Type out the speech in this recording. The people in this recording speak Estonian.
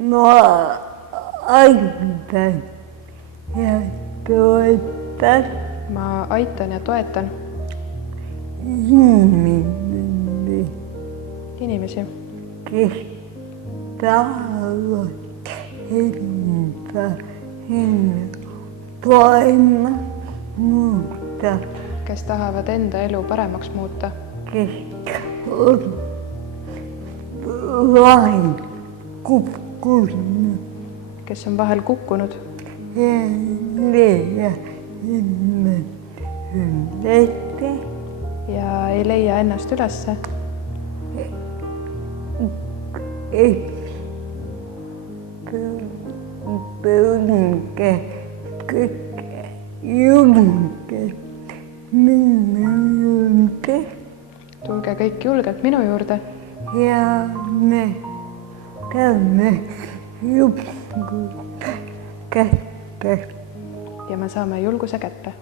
ma aitan ja toetan ma aitan ja toetan inimesi, kes tahavad enda paremaks muuta, kes tahavad enda elu paremaks muuta, kes on vahel kukkunud kes on vahel kukkunud ja leia ette ja ei leia ennast ülesse, Põlge kõik julgelt minu juurde tulge kõik julgelt minu juurde ja me käime julguse kätte. ja me saame julguse kätte.